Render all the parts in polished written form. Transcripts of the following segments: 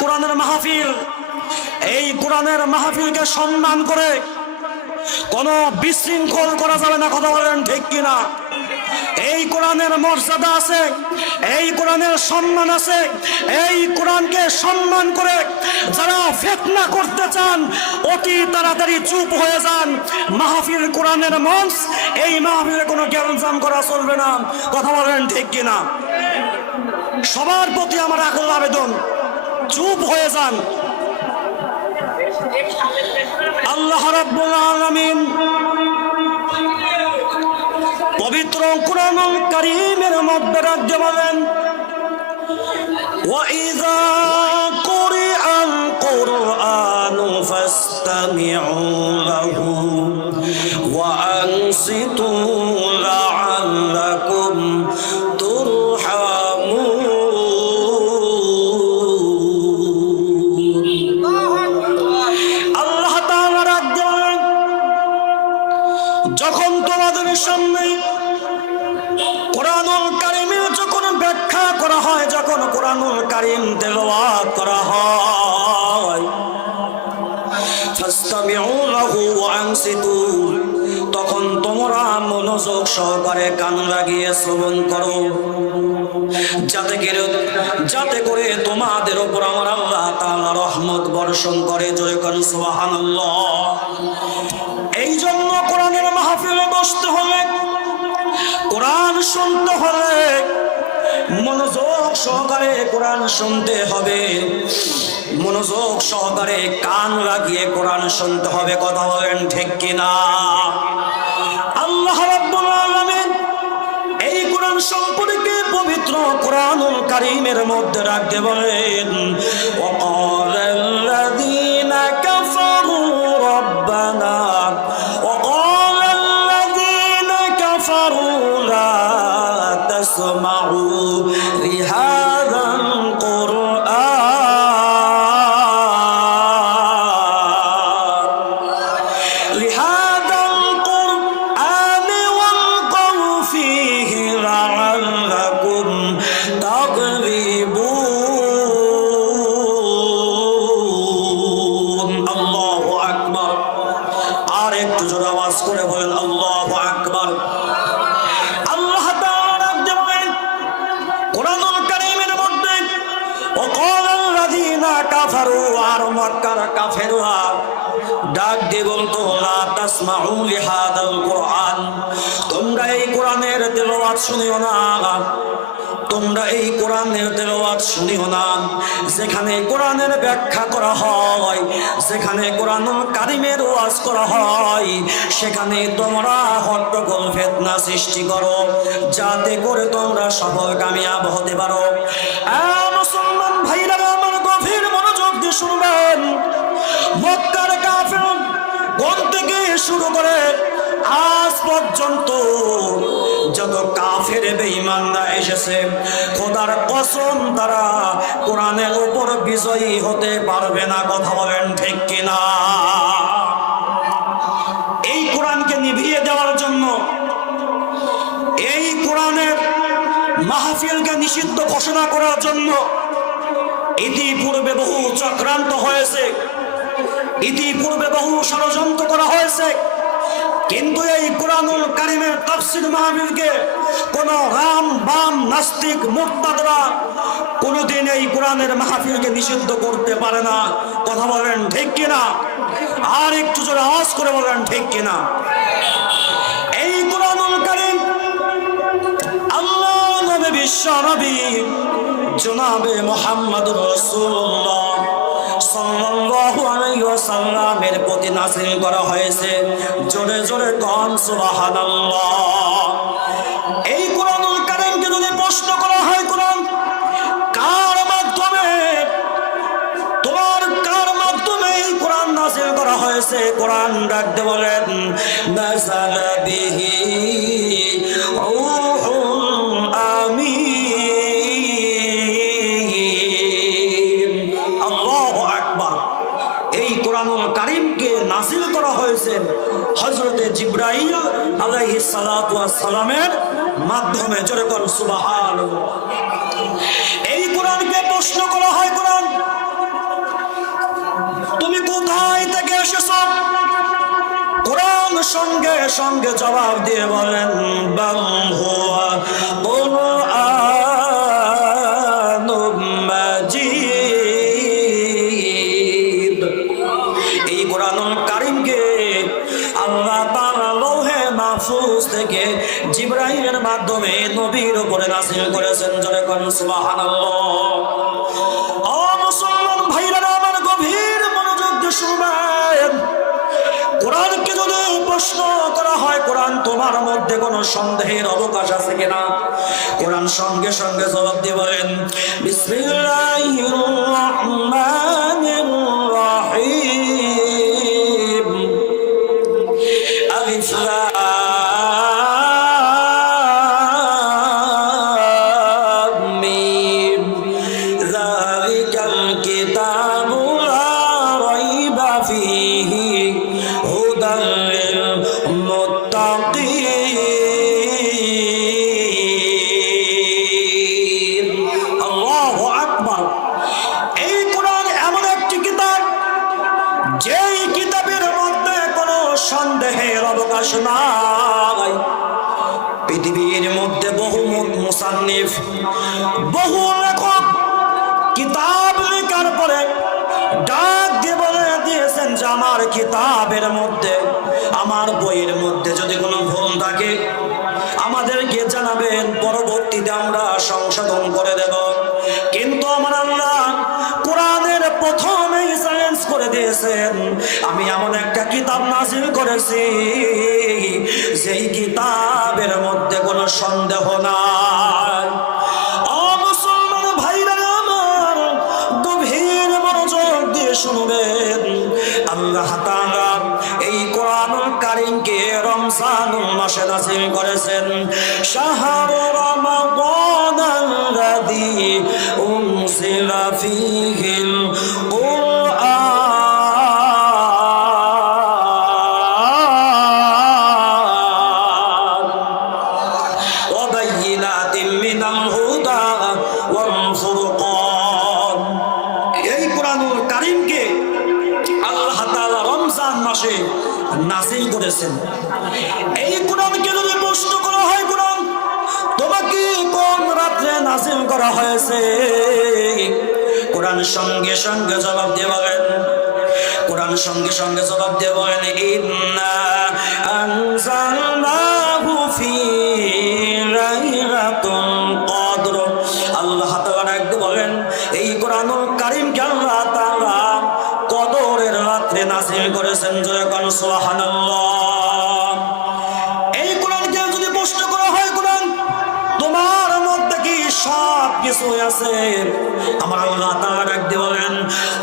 কোরআনের মাহফিল, এই কোরআনের মাহফিলকে সম্মান করে কোনো বিশৃঙ্খল করা যাবে না। কথা বলেন ঠিক কিনা? এই কোরআনের মর্যাদা আছে, এই কোরআনের সম্মান আছে। এই কোরআনকে সম্মান করে যারা ফিতনা করতে চান অতি তাড়াতাড়ি চুপ হয়ে যান। মাহফিল কোরআনের মঞ্চ, এই মাহফিলে কোনো জ্ঞানজাম করা চলবে না। কথা বলেন ঠিক কিনা? সবার প্রতি আমার আকুল আবেদন, চুপ হয়ে যান। আল্লাহ রাব্বুল আলামিন পবিত্র কুরআনুল কারীমের মধ্যে রাখতে বলেন, ওয়াইযা কুরিআল কুরআনু ফাসতামিউ লাহু ওয়া আনসিতু লাআল্লাকুম তুরহামুন। আল্লাহ তাআলা রাখতে বলেন, যখন তোমাদের সামনে কোরআনুল কারীমের যখন ব্যাখ্যা করা হয়, যখন কোরআনুল কারীম তেলাওয়াত করা হয়, ফাসতামিউ লাহু ওয়া আনসিতু, তখন তোমরা মনোযোগ সহকারে কান লাগিয়ে শ্রবণ করো, যাতে করে তোমাদের উপর আমার আল্লাহ তাআলা রহমত বর্ষণ করে। জোরে কোন সুবহানাল্লাহ। এই জন্য কোরআনের মাহফিলে বসতে হলে, কোরআন শুনতে হলে মনোযোগ সহকারে কোরআন শুনতে হবে, মনোযোগ সহকারে কান লাগিয়ে কোরআন শুনতে হবে। কথা বলেন ঠিক কিনা? আল্লাহ রাব্বুল আলামিন এই কোরআন সম্পর্কে পবিত্র কোরআনুল কারীমের মধ্যে রাখতে বলেন, ওয়াকালাল্লাযীনা কাফারু রাব্বানা اسمعوا لهذا القرآن والغوا فيه لعلكم تغلبون। الله أكبر। আর একটু জোরে আওয়াজ করে বলেন আল্লাহু আকবার। আর মক্কার কাফেররা ডাক দিয়ে বলতো, লা তাসমাউ লিহাদাল কুরআন, তোমরা এই কোরআনের তেলাওয়াত শুনিও না, তোমরা এই কোরআনের তেলাওয়াত শুনিও না। যেখানে কোরআনের ব্যাখ্যা করা হয়, যেখানে কোরআনুল কারীমের ওয়াজ করা হয়, সেখানে তোমরা হট্টগোল ফিতনা সৃষ্টি করো, যাতে করে তোমরা সফল কামিয়াব হতে পারো। মুসলমান ভাইরা আমার গভীর মনোযোগ দিয়ে শুনবেন। মক্কার কাফের কোন থেকে শুরু করে আজ পর্যন্ত যত কাফের বেঈমানরা এসেছে, খোদার কসম তারা কোরআনের উপর বিজয়ী হতে পারবে না। কথা বলেন ঠিক কিনা? এই কোরআনকে নিভিয়ে দেওয়ার জন্য, এই কোরআনের মাহফিলকে নিষিদ্ধ ঘোষণা করার জন্য ইতিপূর্বে বহু চক্রান্ত হয়েছে, ইতিপূর্বে বহু ষড়যন্ত্র করা হয়েছে, কিন্তু এই কোরআনুল কারীমের তাফসীর মাহফিলকে কোন রাম বাম নাস্তিক মুরতাদরা কোনদিন এই কোরআনের মাহফিলকে নিষিদ্ধ করতে পারে না। কথা বলেন ঠিক কিনা? আর একটু জোরে আওয়াজ করে বলেন ঠিক কিনা? এই কোরআনুল কারীম আল্লাহ নবী বিশ্ব নবী জনাবে মুহাম্মদুর রাসূলুল্লাহ সাল্লাল্লাহু আলাইহি ওয়াসাল্লামের প্রতি নাযিল করা হয়েছে। জোরে জোরে কোন সুবহানাল্লাহ। এই কোরআনুল কারীমকে যদি প্রশ্ন করা হয়, কোরআন কার মাধ্যমে, তোমার কার মাধ্যমে এই কোরআন নাযিল করা হয়েছে? কোরআন ডাকতে বলেন, নাযালা বিহি রূহুল আমিন। আল্লাহু আকবার। এই কোরআনুল কারীমকে নাযিল করা হয়েছে হযরতে জিবরাইল আলাইহিস সালাতু ওয়াস সালামের মাধ্যমে। জোরে কোন সুবহানাল্লাহ। এই কোরআনকে প্রশ্ন করা হয়, কোরআন সঙ্গে সঙ্গে জবাব দিয়ে বলেন বাল হুয়া কুরআনুম মাজিদ। এই কুরআনুল কারীমকে আল্লাহ তাআলা লৌহে মাহফুজ থেকে জিবরাইলের মাধ্যমে নবীর উপরে নাযিল করেছেন। জোরে কোন সুবহানাল্লাহ। ও মুসলমান ভাইরা আমার, গভীর মনোযোগ দিয়ে শুনবেন। কোরআনকে যদি প্রশ্ন করা হয়, কোরআন তোমার মধ্যে কোনো সন্দেহের অবকাশ আছে কিনা, কোরআন সঙ্গে সঙ্গে জবাব দিয়ে বলেন বিসমিল্লাহির রহমানির রহিম আলিফ লাম মিম যালিকাল কিতাবু লা রাইবা ফীহি হুদাল লিল মুত্তাকিন। আল্লাহু আকবার। এই কোরআন এমন একটি কিতাব, যেই কিতাবের মধ্যে কোনো সন্দেহের অবকাশ নাই। পৃথিবীর মধ্যে বহু মুসান্নিফ, বহু লেখক কিতাব লেখার পরে ডাক দিয়ে বলে দিয়েছেন যে আমার কিতাবের মধ্যে, আমার বইয়ের মধ্যে যদি কোনো ভুল থাকে আমাদেরকে জানাবেন, পরবর্তীতে আমরা সংশোধন করে দেব। কিন্তু আমার আল্লাহ কোরআনের প্রথমেই চ্যালেঞ্জ করে দিয়েছেন, আমি এমন একটা কিতাব নাযিল করেছি যেই কিতাবের মধ্যে কোনো সন্দেহ নাই। ও মুসলমান ভাইরা আমার, গভীর মনোযোগ দিয়ে শুনবেন। আল্লাহ তাআলা এই কোরআনুল কারীমকে রমজানুল মাসে নাযিল করেছেন। শাহরু রমাদানাল্লাযী উনজিলা ফীহিল কুরআন ওয়া বায়িনাতিন মিনাল হুদা ওয়াল ফুরকান। এই কোরআনুল কারীমকে আল্লাহ তাআলা রমজান মাসে নাযিল করেছেন। এই কোরআনকে যদি প্রশ্ন করা হয়, কোরআন তোমাকে কোন রাত্রে নাযিল করা হয়েছে, কোরআন সঙ্গে সঙ্গে জবাব দিয়ে বলেন, কোরআন সঙ্গে সঙ্গে জবাব দিয়ে বলেন ইন্না আনজালনাহু ফী লাইলাতুল কদর। আল্লাহ তাআলা একদম বলেন এই কোরআনুল কারীমকে আল্লাহ তাআলা কদরের রাত্রে নাযিল করেছেন। জয় কোন সুবহানাল্লাহ। এই কোরআনকে যদি প্রশ্ন করা হয়, কোরআন তোমার মধ্যে কি সব কিছু আছে, আমার আল্লাহ তাআলা একদম বলেন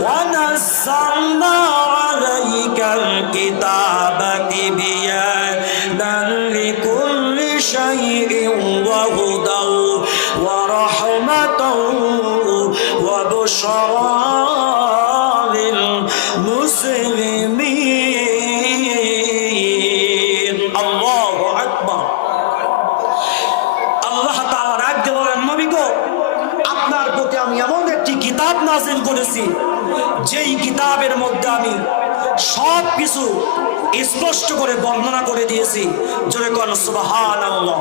ওয়া নাযালনা আলাইকাল কিতাবা তিবয়ানান লিকুল্লি শাইইন ওয়া হুদাও ওয়া রাহমাতাও ওয়া বুশরা লিল মুসলিমিন। আল্লাহু আকবার। আল্লাহ তাআলা রাখতে বলেন নবী গো, আপনার প্রতি আমি এমন একটি কিতাব নাযিল করেছি যেই কিতাবের মধ্যে আমি সব কিছু স্পষ্ট করে বর্ণনা করে দিয়েছি। জোরে কোন সুবহানাল্লাহ।